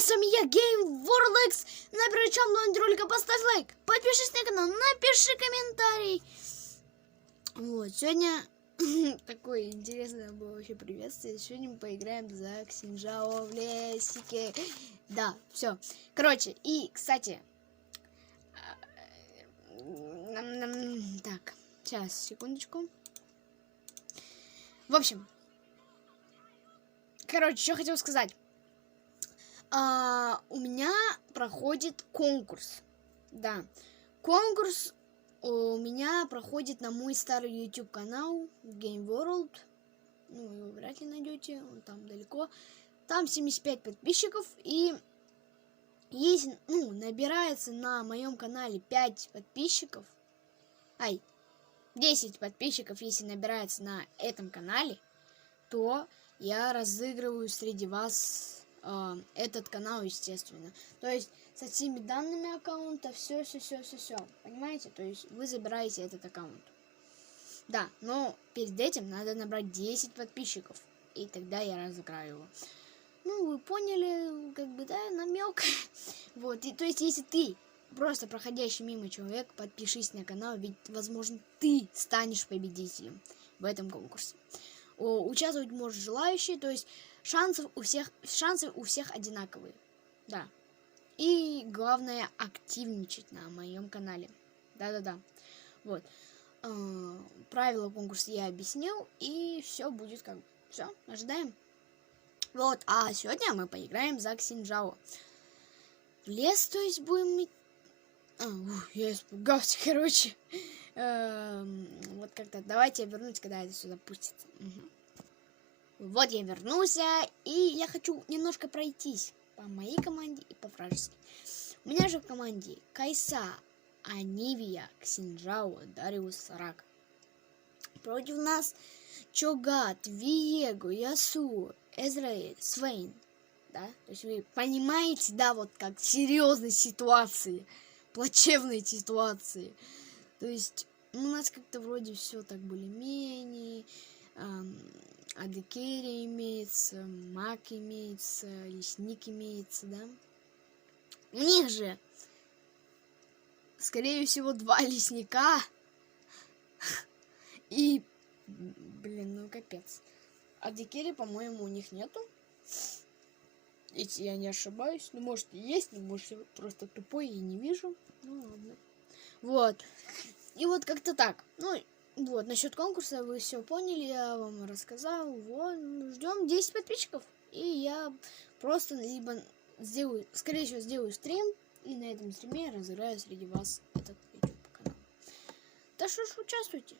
друзья, с вами я, GameWorldX. На первый чан ролика поставь лайк, подпишись на канал, напиши комментарий. Вот, сегодня такое интересное было вообще приветствие. Сегодня мы поиграем за Ксинжао в лесике. Да, все. Короче, и, кстати, так, сейчас, секундочку. В общем, короче, что хотел сказать. У меня проходит конкурс. Да, конкурс у меня проходит на мой старый YouTube канал Game World. Ну, его вряд ли найдете, он там далеко. Там 75 подписчиков. И если, набирается на моем канале 5 подписчиков, 10 подписчиков, если набирается на этом канале, то я разыгрываю среди вас этот канал, естественно. То есть со всеми данными аккаунта, все. Понимаете? То есть вы забираете этот аккаунт. Да, но перед этим надо набрать 10 подписчиков. И тогда я разыграю его. Ну, вы поняли, как бы, да, намек. Вот, и то есть, если ты просто проходящий мимо человек, подпишись на канал, ведь, возможно, ты станешь победителем в этом конкурсе. Участвовать может желающий, то есть шансы у всех одинаковые. Да. И главное, активничать на моем канале. Да. Вот. Правила конкурса я объяснил, и все будет как бы. Все, ожидаем. Вот, а сегодня мы поиграем за Ксинжао. В лес, то есть будем... я испугался, короче. Вот как-то. Давайте я вернусь, когда это сюда пустится. Вот я вернулся, и я хочу немножко пройтись по моей команде и по вражеской. У меня же в команде Кайса, Анивия, Ксинжао, Дариус, Сарака. Против нас Чогат, Виего, Ясу, Эзраэль, Свейн. Да? То есть вы понимаете, да, вот как серьезной ситуации, плачевной ситуации. То есть у нас как-то вроде все так более-менее. Адекери имеется, маг имеется, лесник имеется, да? У них же, скорее всего, 2 лесника. И, ну капец. Адекери, по-моему, у них нету. Если я не ошибаюсь. Ну, может, и есть, но может, я просто тупой и не вижу. Ну, ладно. Вот. И вот как-то так. Ну, вот, насчет конкурса вы все поняли, я вам рассказал. Вот, ждем 10 подписчиков. И я просто либо сделаю, скорее всего, сделаю стрим. И на этом стриме разыграю среди вас этот YouTube канал. Да что ж, участвуйте.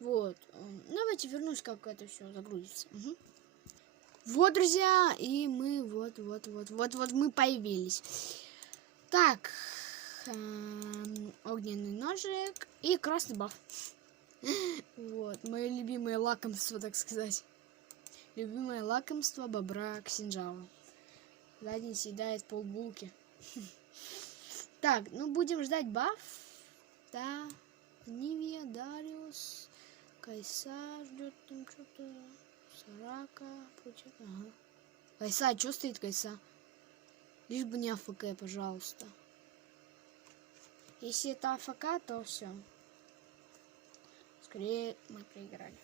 Вот. Давайте вернусь, как это все загрузится. Вот, друзья, и мы вот мы появились. Так. Огненный ножик и красный баф. Вот, мое любимое лакомство, так сказать. Любимое лакомство бобра Ксинжао. За день съедает полбулки. Так, ну будем ждать баф. Да, Нивия, Дариус, Кайса ждет там что-то. Сарака против... Ага. Кайса, что стоит Кайса? Лишь бы не АФК, пожалуйста. Если это АФК, то все. Скорее мы проиграли.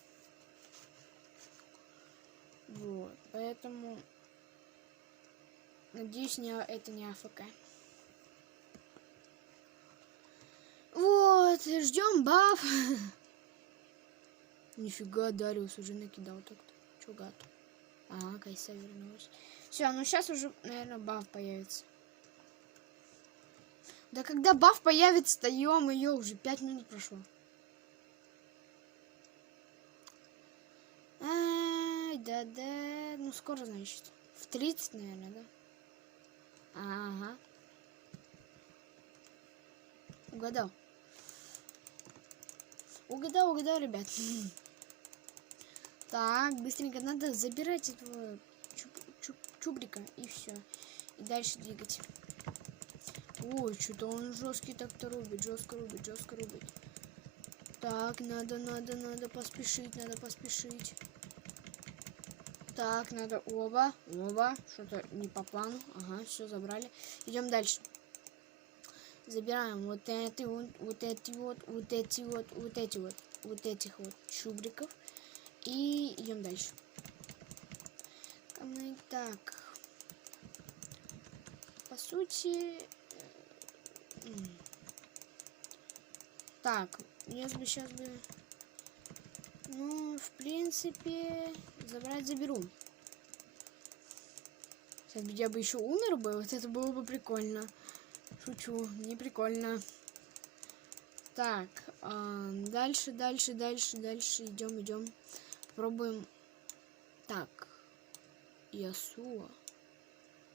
Вот, поэтому надеюсь, это не АФК. Вот, ждем баф. Нифига, Дариус уже накидал так-то. Чугат. Ага, Кайса вернулась. Все, ну сейчас уже, наверное, баф появится. Да когда баф появится-то, ё-моё, уже 5 минут прошло. Да, ну скоро, значит. В 30, наверное, да? Ага. Угадал. Угадал, ребят. Так, быстренько надо забирать этого чубрика и все. И дальше двигать. Ой, что-то он жесткий так-то рубит, жестко рубит. Так, надо поспешить, Так, надо оба. Что-то не по плану. Ага, все забрали. Идем дальше. Забираем вот эти вот этих вот чубриков. И идем дальше. Так. По сути... Так, если бы сейчас бы... Ну, в принципе, забрать заберу. Сейчас бы я бы еще умер бы, вот это было бы прикольно. Шучу, не прикольно. Так, дальше идем. Пробуем. Так, Ясуа.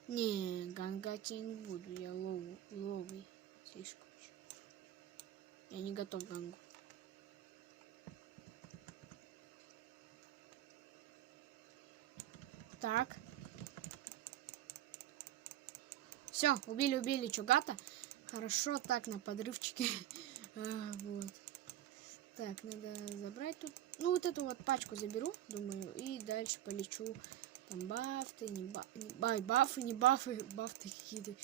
Не, гангать я не буду, я ловый. Слишком. Я не готов к гангу. Так. Все, убили Чугата. Хорошо, так, на подрывчике. Вот. Так, надо забрать тут. Ну, вот эту вот пачку заберу, думаю, и дальше полечу. Там бафты, не бафы, бафты какие-то.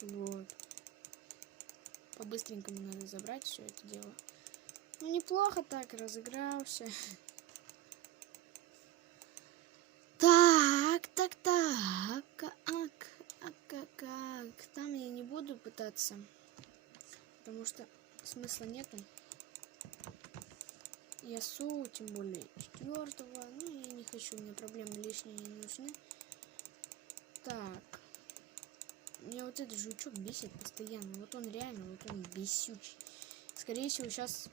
Вот. По-быстренькому надо забрать все это дело. Ну, неплохо так, разыгрался. Так. Там я не буду пытаться, потому что смысла нету. Ясу, тем более 4-го. Ну, я не хочу, мне проблемы лишние не нужны. Так. Меня вот этот жучок бесит постоянно. Вот он реально, вот он бесючий. Скорее всего, сейчас...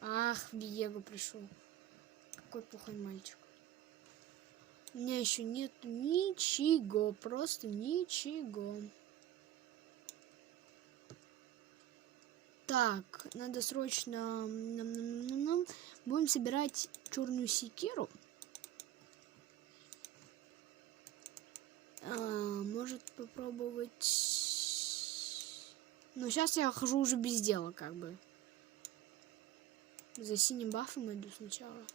Ах, Виего пришел. Какой плохой мальчик. У меня еще нет ничего. Просто ничего. Так, надо срочно... Будем собирать черную секиру. Может попробовать... Но сейчас я хожу уже без дела, как бы. За синим бафом иду сначала.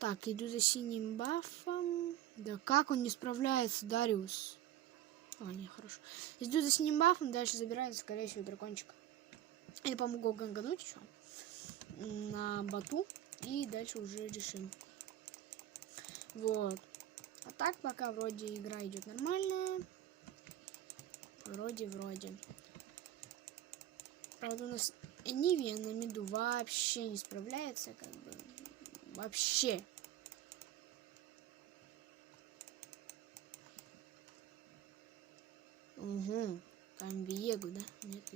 Так, иду за синим бафом. Да как он не справляется, Дариус? Не, хорошо. Иду за синим бафом, дальше забирается, скорее всего, дракончик. Я помогу гангануть еще на боту. И дальше уже решим. Вот. А так пока вроде игра идет нормально. Вроде. Правда, у нас Нивия на миду вообще не справляется, как бы. Вообще. Угу. Там Виего, да? Нет,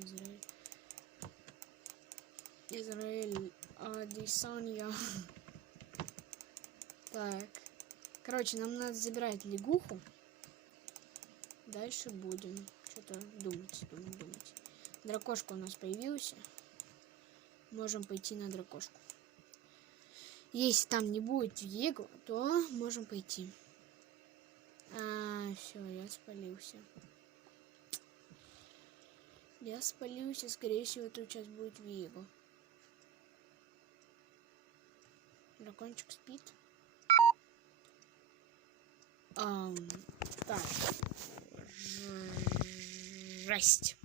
Израиль. Адисания. Так. Короче, нам надо забирать лягуху. Дальше будем что-то думать. Дракошка у нас появился. Можем пойти на дракошку. Если там не будет Виего, то можем пойти. Все, я спалился. Скорее всего, тут сейчас будет Виего. Дракончик спит. Так. Жесть.